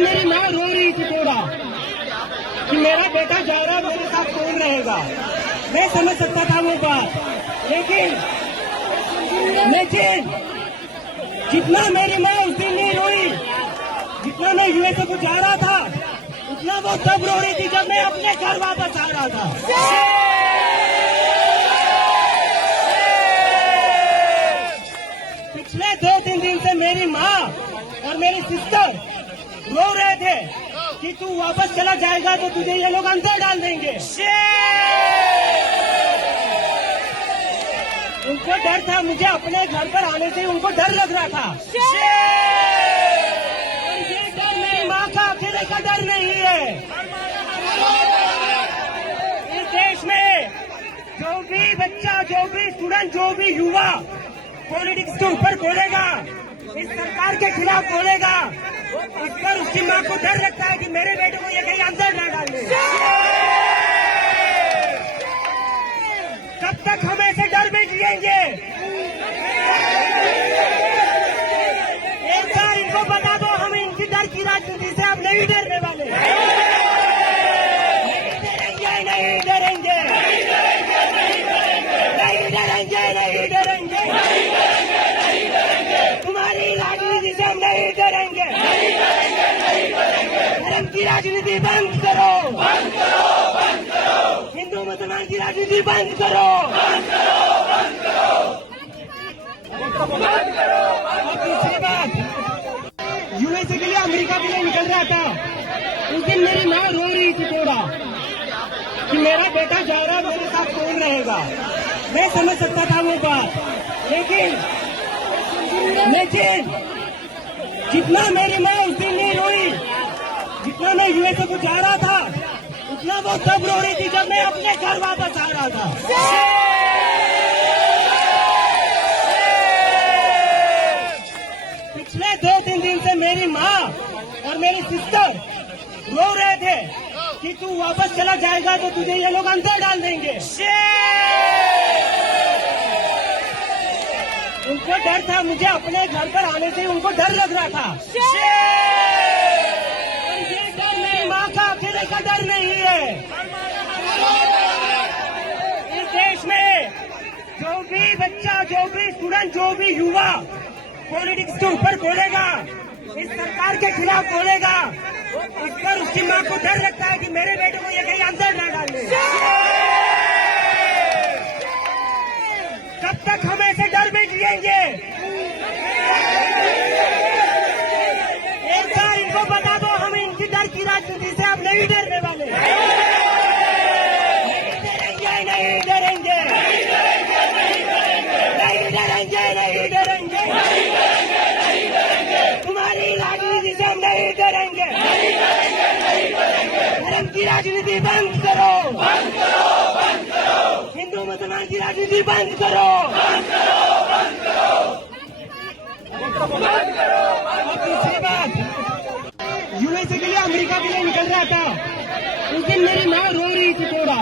दिन मेरी माँ रो रही थी थोड़ा कि मेरा बेटा जा रहा है, मेरे साथ कौन रहेगा। मैं समझ सकता था वो बात, लेकिन जितना मेरी माँ उस दिन नहीं रोई, जितना मैं यूएसए को जा रहा था, उतना वो तब रो रही थी जब मैं अपने घर वापस आ रहा था। पिछले 2-3 दिन से मेरी माँ और मेरी सिस्टर रो रहे थे कि तू वापस चला जाएगा तो तुझे ये लोग अंदर डाल देंगे। उनको डर था, मुझे अपने घर पर आने से उनको डर लग रहा था। ये डर मेरी माँ का अकेले का डर नहीं है। इस देश में जो भी बच्चा, जो भी स्टूडेंट, जो भी युवा पॉलिटिक्स के ऊपर बोलेगा, इस सरकार के खिलाफ बोलेगा, उस पर उसकी माँ को डर लगता है कि मेरे बेटे को ये कहीं अंदर न डाल दे। कब तक हम ऐसे डर में जिएंगे? एक बार इनको बता दो, हम इनकी डर की राजनीति से अब नहीं डरने वाले। नहीं डरेंगे, नहीं डरेंगे। तुम्हारी राजनीति से हम नहीं डरेंगे। धर्म की राजनीति बंद करो, हिंदू मुसलमान की राजनीति बंद करो। और दूसरी बात, यूएसए के लिए, अमेरिका के लिए निकल रहा था, उस दिन मेरी माँ रो रही थी थोड़ा कि मेरा बेटा जा रहा है, मेरे साथ कौन रहेगा। मैं समझ सकता था वो बात, लेकिन जितना मेरी माँ उस दिन नहीं रोई, जितना मैं यूएसए को जा रहा था, उतना वो तब रो रही थी जब मैं अपने घर वापस आ रहा था। पिछले 2-3 दिन से मेरी माँ और मेरी सिस्टर रो रहे थे कि तू वापस चला जाएगा तो तुझे ये लोग अंदर डाल देंगे। उनको डर था, मुझे अपने घर पर आने से उनको डर लग रहा था। ये डर मेरी माँ का अकेले का डर नहीं है। इस देश में जो भी बच्चा, जो भी स्टूडेंट, जो भी युवा पॉलिटिक्स के ऊपर बोलेगा, इस सरकार के खिलाफ बोलेगा, उस पर उसकी माँ को डर लगता है कि मेरे बेटे को ये कहीं अंदर न डाल दे। कब तक हम ऐसे डर में जिएंगे? एक बार इनको बता दो, हम इनकी डर की राजनीति से अब नहीं डरने वाले। नहीं डरेंगे, नहीं डरेंगे। तुम्हारी राजनीति से हम नहीं डरेंगे। धर्म की राजनीति बंद करो, हिंदू मुसलमान की राजनीति बंद करो। और दूसरी बात, यूएसए के लिए, अमेरिका के लिए निकल रहा था, उस दिन मेरी माँ रो रही थी थोड़ा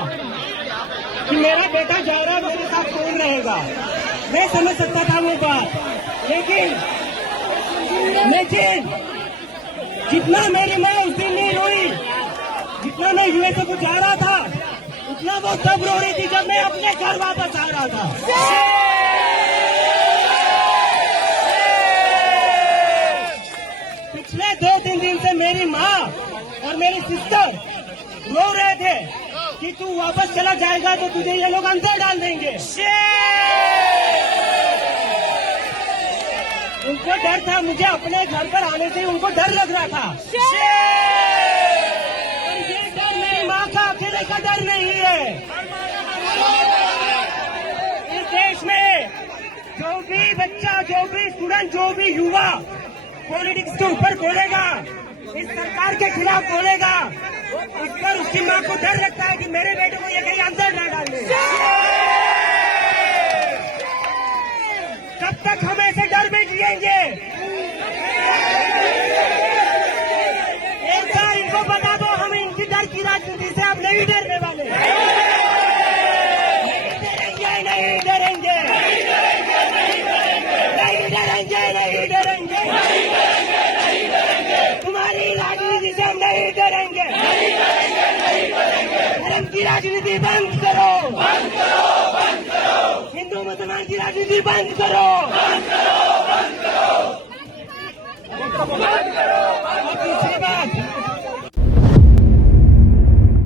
कि मेरा बेटा जा रहा है, मेरे साथ कौन रहेगा। मैं समझ सकता था वो बात, लेकिन जितना मेरी माँ उस दिन नहीं रोई, जितना मैं यूएसए को जा रहा था, उतना वो तब रो रही थी जब मैं अपने घर वापस आ रहा था। पिछले 2-3 दिन से मेरी माँ और मेरी सिस्टर रो रहे थे कि तू वापस चला जाएगा तो तुझे ये लोग अंदर डाल देंगे। उनको डर था, मुझे अपने घर पर आने से उनको डर लग रहा था। ये डर मेरी माँ का अकेले का डर नहीं है। इस देश में जो भी बच्चा, जो भी स्टूडेंट, जो भी युवा पॉलिटिक्स के ऊपर बोलेगा, इस सरकार के खिलाफ बोलेगा, उस पर उसकी माँ को डर लगता है कि मेरे बेटे को ये कहीं अंदर न डाल दे। कब तक हम ऐसे डर में जिएंगे? एक बार इनको बता दो, हम इनकी डर की राजनीति से अब नहीं डरने वाले। नहीं डरेंगे, नहीं डरेंगे। तुम्हारी राजनीति राजनीति बंद करो, हिंदू मुसलमान की राजनीति बंद करो।